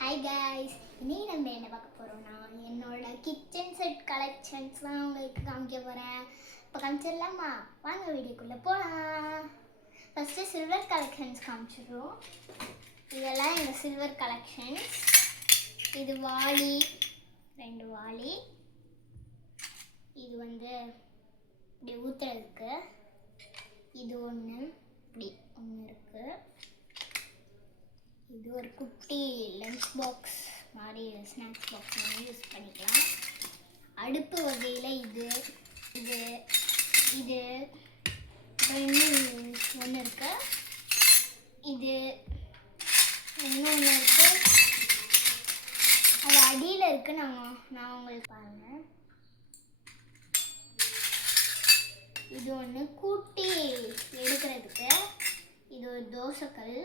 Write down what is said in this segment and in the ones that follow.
Hi guys, இன்னைக்கு நம்ம என்ன பார்க்க போகிறோம்னா என்னோட கிச்சன் செட் கலெக்ஷன்ஸ்லாம் உங்களுக்கு காமிக்க போகிறேன். இப்போ காமிச்சிடலாமா? வாங்க வீடியோக்குள்ளே போகலாம். ஃபஸ்ட்டு சில்வர் கலெக்ஷன்ஸ் காமிச்சிடுறோம். இதெல்லாம் எங்கள் சில்வர் கலெக்ஷன்ஸ். இது வாளி, 2 வாளி. இது வந்து இப்படி ஊற்றுறதுக்கு. இது ஒன்று இப்படி ஒன்று இருக்குது. இது ஒரு குட்டி லஞ்ச் பாக்ஸ் மாதிரி ஸ்நாக்ஸ் பாக்ஸ் மாதிரி யூஸ் பண்ணிக்கலாம். அடுப்பு வகையில் இது இது இது இன்னும் ஒன்று இருக்குது. இது இன்னொன்று இருக்குது. அது அடியில் இருக்குது. நான் உங்களுக்கு பாருங்கள். இது ஒன்று கூட்டி எடுக்கிறதுக்கு. இது ஒரு தோசைக்கல்,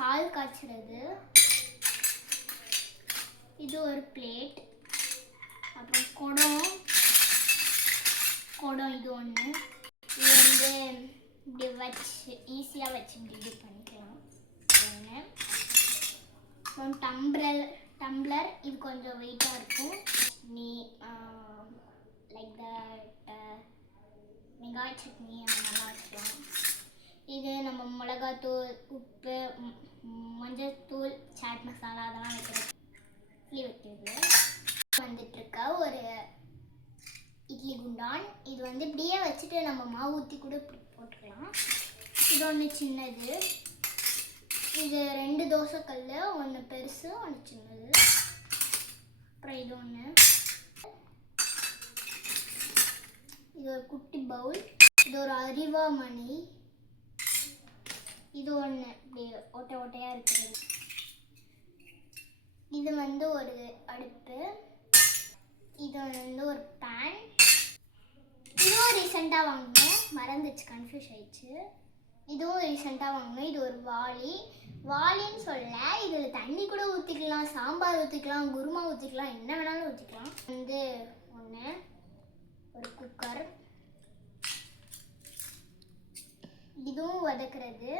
பால் காய்ச்சறது. இது ஒரு பிளேட். அப்புறம் குடம் இது ஒன்று. இது வந்து இப்படி வச்சு ஈஸியாக வச்சு இப்படி பண்ணிக்கலாம். ஒன்று. அப்புறம் டம்ளர் இது கொஞ்சம் வெயிட்டாக இருக்கும். லைக் தட் வெங்காய சட்னி அந்த மாதிரிலாம் வச்சுக்கலாம். இது நம்ம மிளகாத்தூள், உப்பு, மஞ்சள்தூள், சாட் மசாலா அதெல்லாம் வைக்கிறது வந்துட்டுருக்க ஒரு இட்லி குண்டான். இது வந்து இப்படியே வச்சுட்டு நம்ம மாவு ஊற்றி கூட இப்படி போட்டுக்கலாம். இது ஒன்று சின்னது. இது 2 தோசைக்கல், ஒன்று பெருசு ஒன்று சின்னது. அப்புறம் இது ஒன்று. இது ஒரு குட்டி பவுல். இது ஒரு அரிவாமணி. இது ஒன்று இப்படி ஓட்டையாக இருக்குது. இது வந்து ஒரு அடுப்பு. இது வந்து ஒரு பேன். இதுவும் ரீசெண்டாக வாங்கினேன், மறந்துச்சு, கன்ஃபியூஸ் ஆயிடுச்சு. இதுவும் ரீசெண்டாக வாங்கினேன். இது ஒரு வாளின்னு சொல்ல. இதில் தண்ணி கூட ஊற்றிக்கலாம், சாம்பார் ஊற்றிக்கலாம், குருமா ஊற்றிக்கலாம், என்ன வேணாலும் ஊற்றிக்கலாம். வந்து ஒன்று ஒரு குக்கர். இதுவும் வதக்கிறது.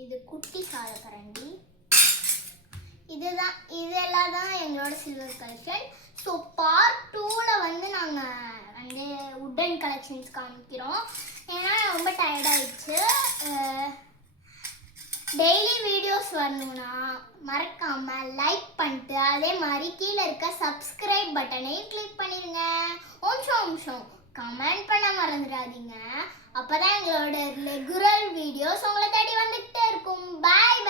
இது குட்டி சாதக்கரண்டி. இதெல்லாம் தான் எங்களோட சில்வர் கலெக்ஷன். ஸோ பார்ட் 2ல் வந்து நாங்கள் வந்து உட்டன் கலெக்ஷன்ஸ் காமிக்கிறோம். ஏன்னா ரொம்ப டயர்டாகிடுச்சு. டெய்லி வீடியோஸ் வரணும்னா மறக்காமல் லைக் பண்ணிட்டு அதே மாதிரி கீழே இருக்க சப்ஸ்கிரைப் பட்டனையும் கிளிக் பண்ணிடுங்க. ஓம்ஷம் கமெண்ட் பண்ண மறந்துடாதீங்க. அப்பதான் எங்களோட ரெகுலர் வீடியோஸ் உங்களை தேடி வந்துகிட்டே இருக்கும். பாய்.